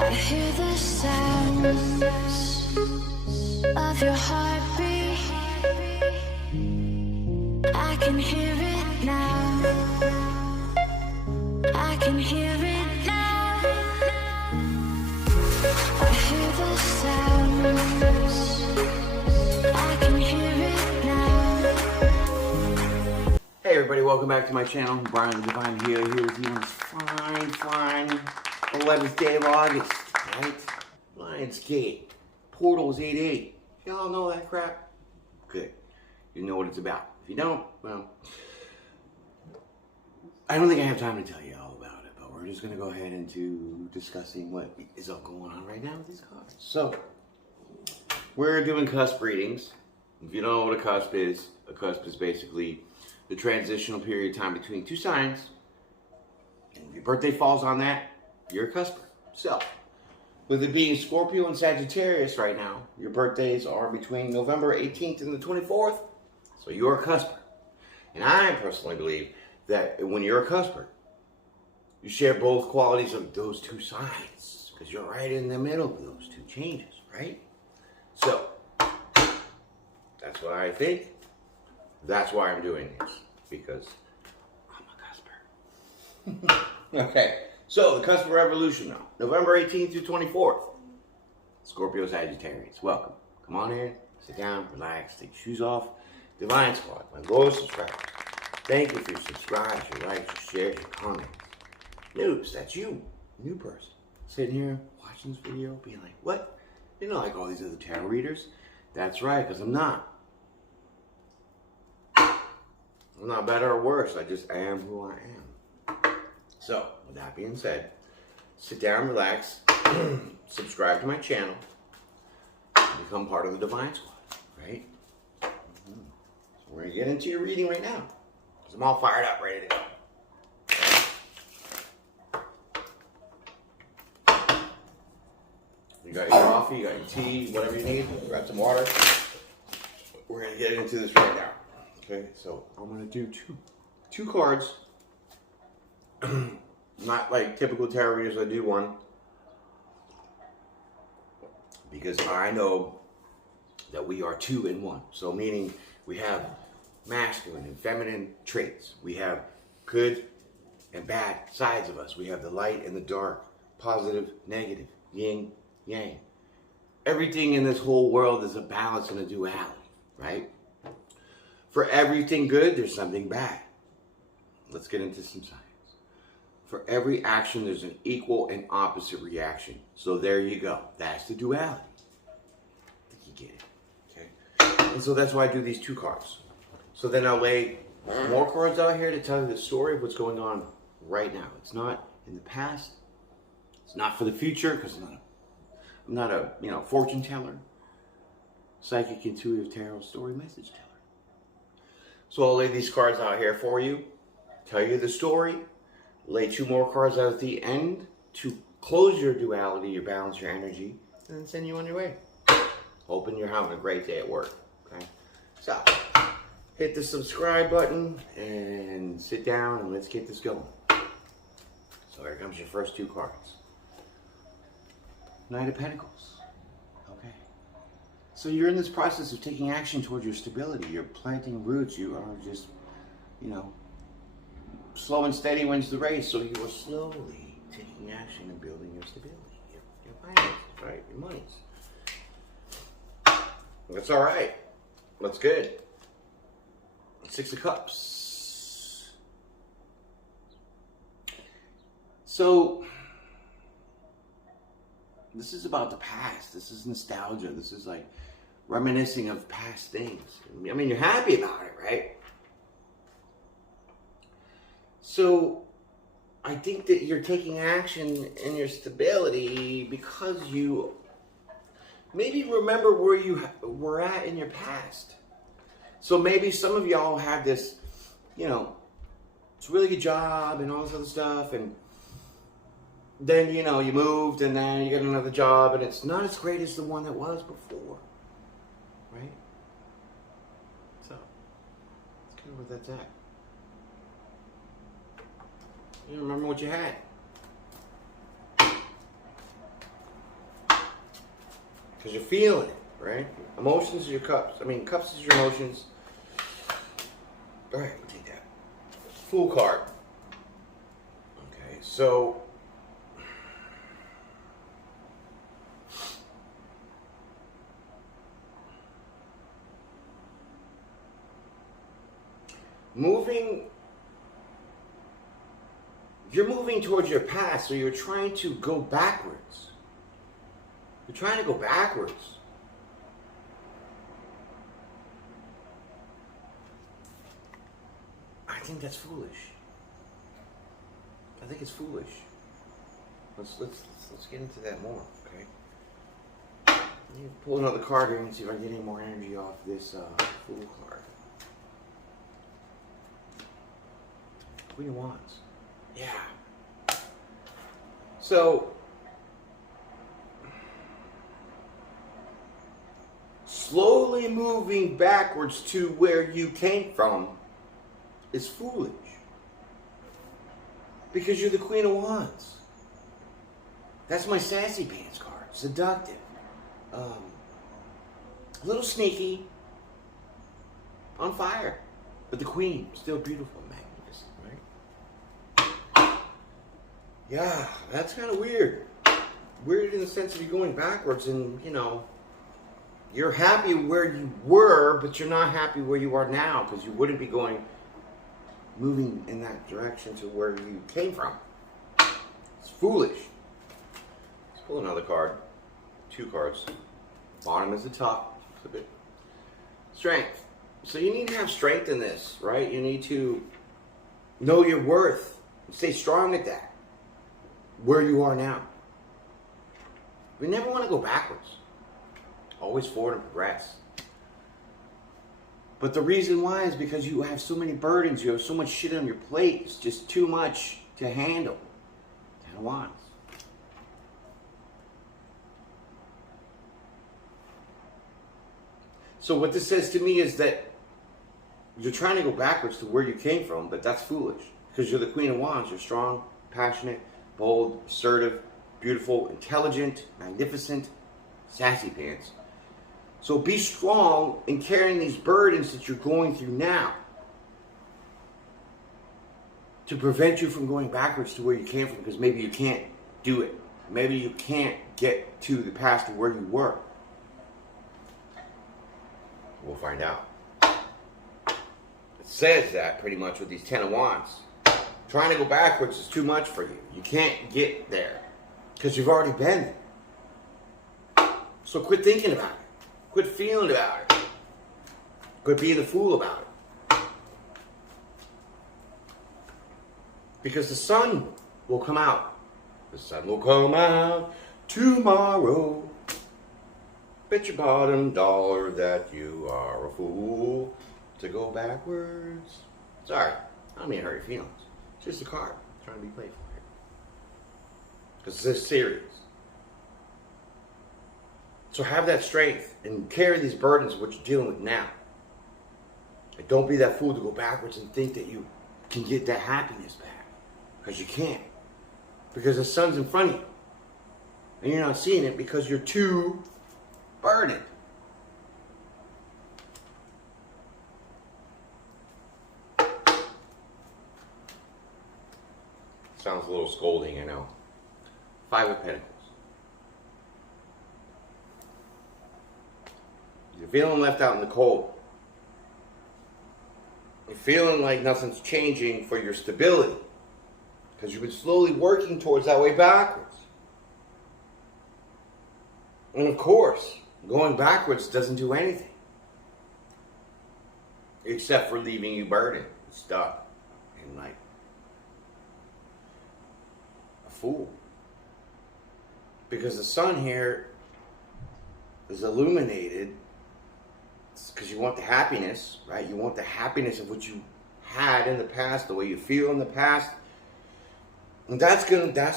I hear the sounds of your heartbeat. I can hear it now. I can hear it now. I hear the sounds. I can hear it now. Hey everybody, welcome back to my channel. Brian the Divine Healer here with you on this fine 11th day of August, right? Lionsgate, Portals 88. Y'all know that crap? Good. You know what it's about. If you don't, well, I don't think I have time to tell you all about it, but we're just going to go ahead into discussing what is all going on right now with these cards. So, we're doing cusp readings. If you don't know what a cusp is basically the transitional period of time between two signs. And if your birthday falls on that, you're a cusper. So, with it being Scorpio and Sagittarius right now, your birthdays are between November 18th and the 24th. So you're a cusper. And I personally believe that when you're a cusper, you share both qualities of those two signs. Because you're right in the middle of those two changes, right? So, that's what I think. That's why I'm doing this. Because I'm a cusper. Okay. So, the Cusp Revolution now. November 18th through 24th. Scorpio-Sagittarius. Welcome. Come on in. Sit down. Relax. Take your shoes off. Divine Squad. My loyal subscribers. Thank you for your subscribes, your likes, your shares, your comments. Noobs, that's you. New person. Sitting here watching this video being like, what? You know, like all these other tarot readers? That's right, because I'm not. I'm not better or worse. I just am who I am. So, with that being said, sit down, relax, subscribe to my channel, and become part of the Divine Squad, right? So we're going to get into your reading right now, because I'm all fired up, ready to go. You got your coffee, you got your tea, whatever you need, grab some water. We're going to get into this right now. Okay, so I'm going to do two cards. Not like typical tarot readers, I do one. Because I know that we are two in one. So meaning we have masculine and feminine traits. We have good and bad sides of us. We have the light and the dark, positive, negative, yin, yang. Everything in this whole world is a balance and a duality, right? For everything good, there's something bad. Let's get into some science. For every action, there's an equal and opposite reaction. So there you go. That's the duality. I think you get it. Okay? And so that's why I do these two cards. So then I'll lay more cards out here to tell you the story of what's going on right now. It's not in the past. It's not for the future, because I'm not a fortune teller, psychic, intuitive, tarot, story, message teller. So I'll lay these cards out here for you, tell you the story, lay two more cards out at the end to close your duality, your balance, your energy, and then send you on your way. Hoping you're having a great day at work. Okay? So, hit the subscribe button and sit down and let's get this going. So here comes your first two cards. Knight of Pentacles. Okay. So you're in this process of taking action towards your stability. You're planting roots. You are just, slow and steady wins the race, so you are slowly taking action and building your stability, your finances, right? Your monies. That's all right. That's good. Six of Cups. So, this is about the past. This is nostalgia. This is like reminiscing of past things. I mean, you're happy about it, right? So, I think that you're taking action in your stability because you maybe remember where you were at in your past. So maybe some of y'all had this, it's a really good job and all this other stuff, and then, you moved and then you get another job and it's not as great as the one that was before, right? So, that's kind of where that's at. You remember what you had. because you're feeling it, right? Emotions is your cups. I mean, cups is your emotions. All right, we'll take that. Fool card. Okay, so you're moving towards your past, so you're trying to go backwards. You're trying to go backwards. I think that's foolish. I think it's foolish. Let's get into that more, okay? Let me pull another card here and see if I can get any more energy off this Fool card. Queen of Wands. Yeah. So, slowly moving backwards to where you came from is foolish. Because you're the Queen of Wands. That's my sassy pants card. Seductive. A little sneaky. On fire. But the Queen, still beautiful, magnificent, right? Yeah, that's kind of weird. Weird in the sense of you going backwards and, you know, you're happy where you were, but you're not happy where you are now because you wouldn't be moving in that direction to where you came from. It's foolish. Let's pull another card. 2 cards. Bottom is the top. It's a bit. Strength. So you need to have strength in this, right? You need to know your worth. Stay strong at that. Where you are now. We never want to go backwards. Always forward and progress. But the reason why is because you have so many burdens. You have so much shit on your plate. It's just too much to handle. 10 of Wands. So what this says to me is that you're trying to go backwards to where you came from, but that's foolish. Because you're the Queen of Wands. You're strong, passionate, bold, assertive, beautiful, intelligent, magnificent, sassy pants. So be strong in carrying these burdens that you're going through now to prevent you from going backwards to where you came from, because maybe you can't do it. Maybe you can't get to the past of where you were. We'll find out. It says that pretty much with these 10 of Wands. Trying to go backwards is too much for you. You can't get there because you've already been there. So quit thinking about it. Quit feeling about it. Quit being a fool about it. Because the sun will come out. The sun will come out tomorrow. Bet your bottom dollar that you are a fool to go backwards. Sorry, I don't mean to hurt your feelings. It's just a card. I'm trying to be playful here. Because this is serious. So have that strength and carry these burdens of what you're dealing with now. And don't be that fool to go backwards and think that you can get that happiness back. Because you can't. Because the sun's in front of you. And you're not seeing it because you're too burdened. Sounds a little scolding, I know. 5 of Pentacles. You're feeling left out in the cold. You're feeling like nothing's changing for your stability. Because you've been slowly working towards that way backwards. And of course, going backwards doesn't do anything. Except for leaving you burdened, stuck, and like a fool. Because the sun here is illuminated because you want the happiness, right? You want the happiness of what you had in the past, the way you feel in the past. And that's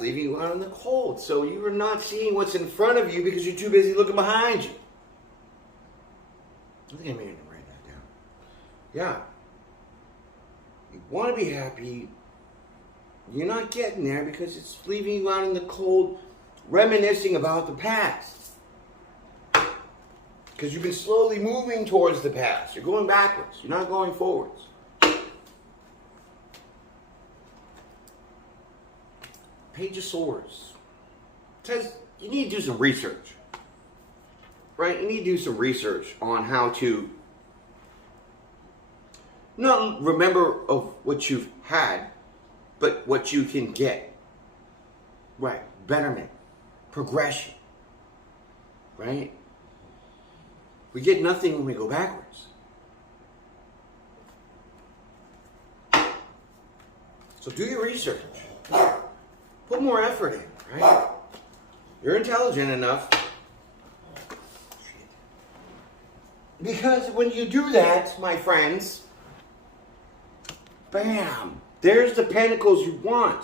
leaving you out in the cold. So you are not seeing what's in front of you because you're too busy looking behind you. I think I made it write that down. Yeah. You want to be happy. You're not getting there because it's leaving you out in the cold, reminiscing about the past. Because you've been slowly moving towards the past. You're going backwards. You're not going forwards. Page of Swords. It says you need to do some research. Right? You need to do some research on how to not remember of what you've had, but what you can get. Right? Betterment. Progression. Right? We get nothing when we go backwards. So do your research. Put more effort in, right? You're intelligent enough. Because when you do that, my friends, bam, there's the pentacles you want.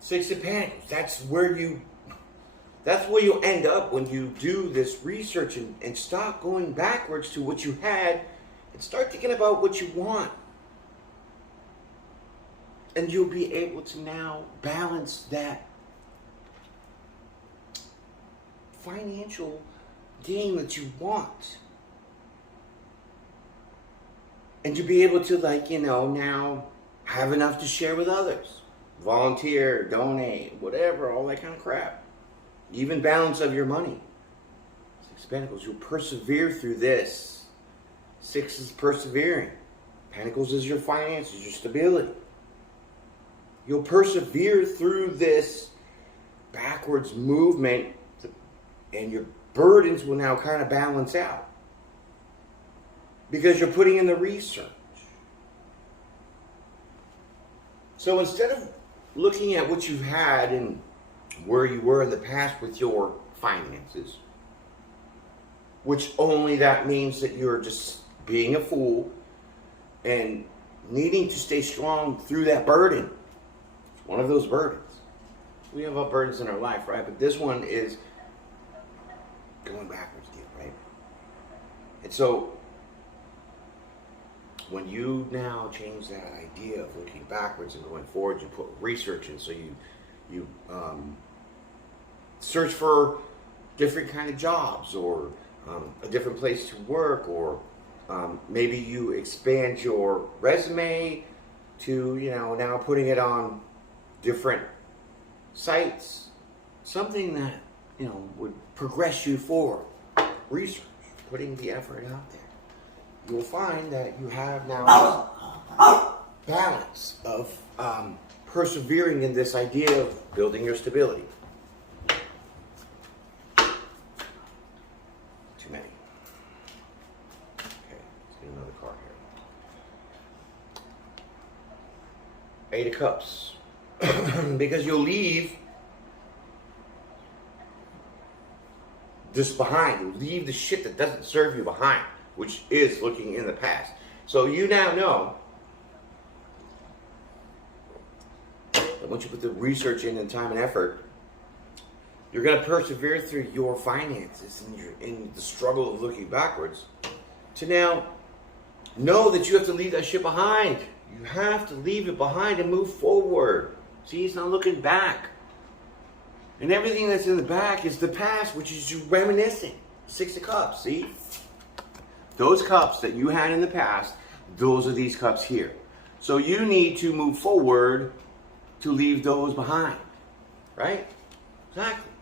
Six of Pentacles. That's where you end up when you do this research and stop going backwards to what you had and start thinking about what you want. And you'll be able to now balance that financial gain that you want. And you'll be able to, now have enough to share with others. Volunteer, donate, whatever, all that kind of crap. Even balance of your money. Six of Pentacles, you'll persevere through this. Six is persevering. Pentacles is your finances, your stability. You'll persevere through this backwards movement, and your burdens will now kind of balance out. Because you're putting in the research. So instead of looking at what you've had and where you were in the past with your finances, which only that means that you're just being a fool and needing to stay strong through that burden. It's one of those burdens. We have all burdens in our life, right? But this one is going backwards, right? And so when you now change that idea of looking backwards and going forward, you put research in. So you search for different kind of jobs, or a different place to work, or maybe you expand your resume to now putting it on different sites. Something that would progress you forward. Research, putting the effort out there. You'll find that you have now balance of persevering in this idea of building your stability. Too many. Okay, let's get another card here. Eight of Cups. Because you'll leave this behind. You'll leave the shit that doesn't serve you behind, which is looking in the past. So you now know that once you put the research in and time and effort, you're going to persevere through your finances and in the struggle of looking backwards to now know that you have to leave that shit behind. You have to leave it behind and move forward. See, it's not looking back. And everything that's in the back is the past, which is you reminiscing. Six of Cups, see? Those cups that you had in the past, those are these cups here. So you need to move forward to leave those behind. Right? Exactly.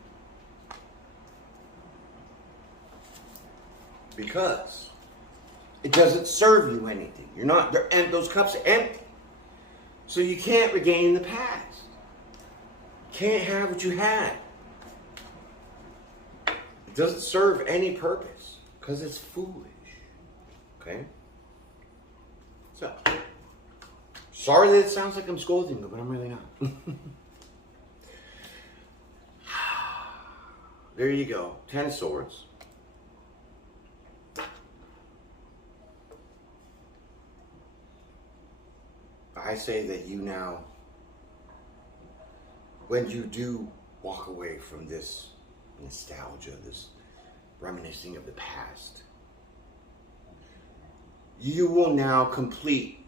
Because it doesn't serve you anything. You're not, and those cups are empty. So you can't regain the past. Can't have what you had. It doesn't serve any purpose because it's foolish. Okay? So, sorry that it sounds like I'm scolding you, but I'm really not. There you go. 10 of Swords. I say that you now, when you do walk away from this nostalgia, this reminiscing of the past, you will now complete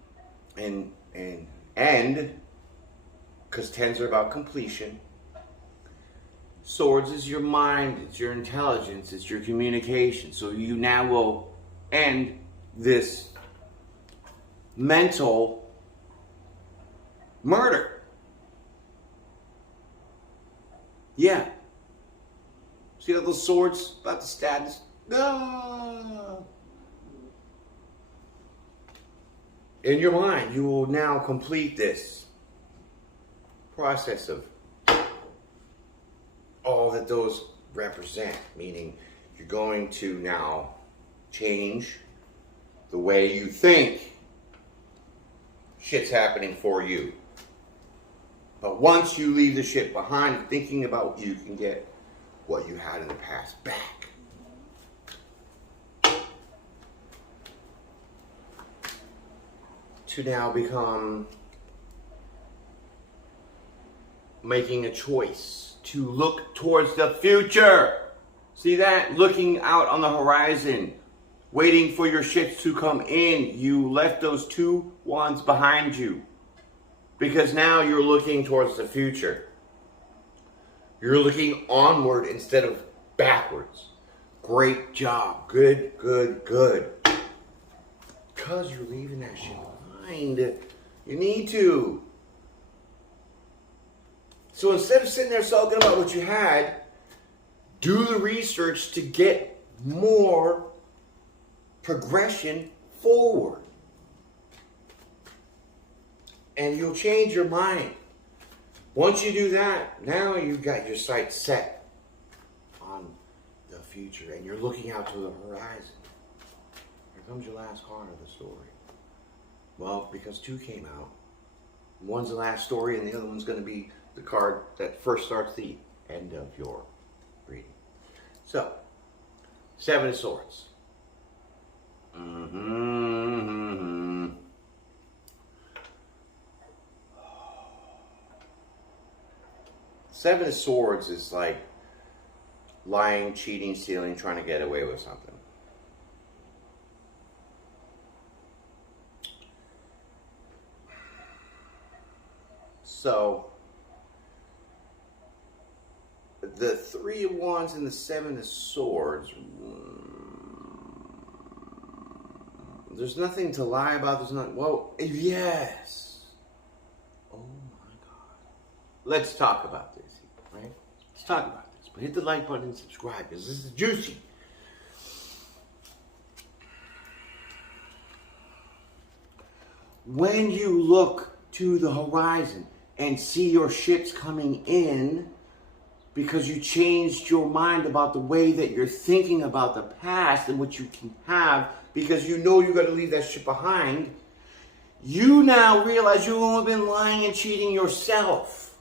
and end, because 10s are about completion. Swords is your mind, it's your intelligence, it's your communication. So you now will end this mental murder. Yeah. See how those swords about to stab this? Ah. In your mind, you will now complete this process of all that those represent, meaning you're going to now change the way you think shit's happening for you. But once you leave the shit behind, thinking about you can get what you had in the past back. To now become making a choice to look towards the future. See that? Looking out on the horizon, waiting for your ships to come in. You left those two wands behind you because now you're looking towards the future. You're looking onward instead of backwards. Great job. Good, good, good. Because you're leaving that shit behind. You need to. So instead of sitting there sulking about what you had, do the research to get more progression forward. And you'll change your mind. Once you do that, now you've got your sights set on the future and you're looking out to the horizon. Here comes your last card of the story. Well, because two came out, one's the last story and the other one's going to be the card that first starts the end of your reading. So, Seven of Swords. Seven of Swords is like lying, cheating, stealing, trying to get away with something. So, the Three of Wands and the Seven of Swords, there's nothing to lie about. There's not, well, yes. Oh my God. Let's talk about this, right? Let's talk about this. But hit the like button and subscribe because this is juicy. When you look to the horizon and see your ships coming in because you changed your mind about the way that you're thinking about the past and what you can have because you know you got to leave that shit behind, you now realize you've only been lying and cheating yourself.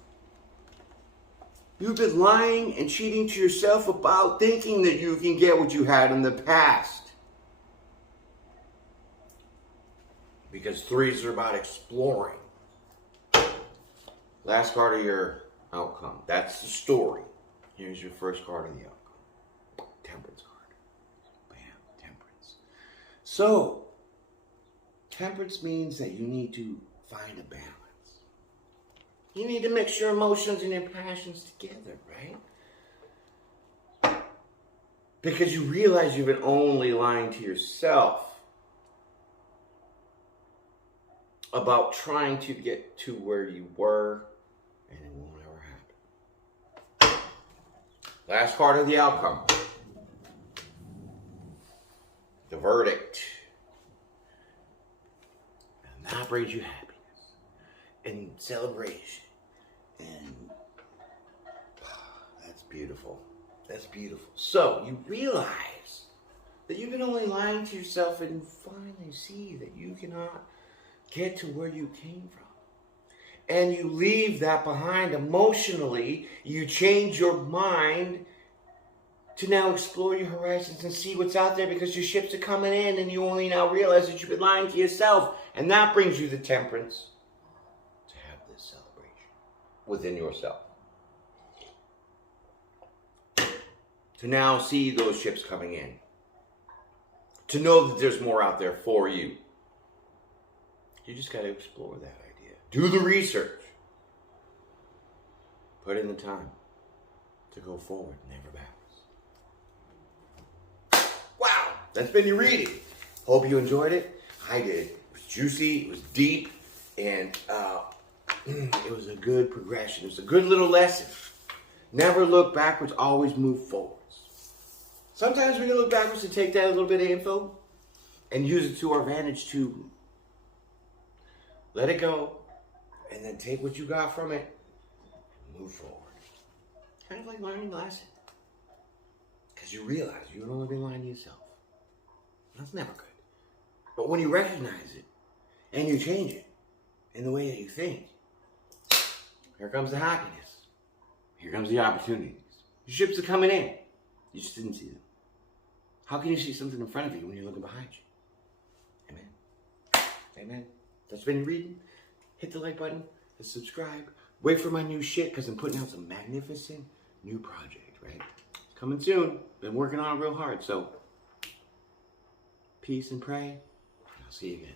You've been lying and cheating to yourself about thinking that you can get what you had in the past. Because threes are about exploring. Last card of your outcome. That's the story. Here's your first card of the outcome. Temperance card. Bam, Temperance. So, Temperance means that you need to find a balance. You need to mix your emotions and your passions together, right? Because you realize you've been only lying to yourself about trying to get to where you were, and it won't ever happen. Last card of the outcome. The verdict. And that brings you happiness and celebration. And that's beautiful. That's beautiful. So you realize that you've been only lying to yourself and you finally see that you cannot get to where you came from. And you leave that behind emotionally. You change your mind to now explore your horizons and see what's out there because your ships are coming in and you only now realize that you've been lying to yourself. And that brings you the temperance to have this celebration within yourself. To now see those ships coming in. To know that there's more out there for you. You just got to explore that idea. Do the research. Put in the time. to go forward, never backwards. Wow, that's been your reading. Hope you enjoyed it. I did. It was juicy, it was deep, and it was a good progression. It was a good little lesson. Never look backwards, always move forwards. Sometimes we can look backwards and take that little bit of info and use it to our advantage to let it go and then take what you got from it and move forward. Kind of like learning a lesson. Because you realize you've only been lying to yourself. That's never good. But when you recognize it and you change it in the way that you think, here comes the happiness. Here comes the opportunities. Your ships are coming in. You just didn't see them. How can you see something in front of you when you're looking behind you? Amen. Amen. That's been your reading. Hit the like button and subscribe. Wait for my new shit because I'm putting out some magnificent new project, right? It's coming soon. Been working on it real hard. So, peace and pray. And I'll see you again.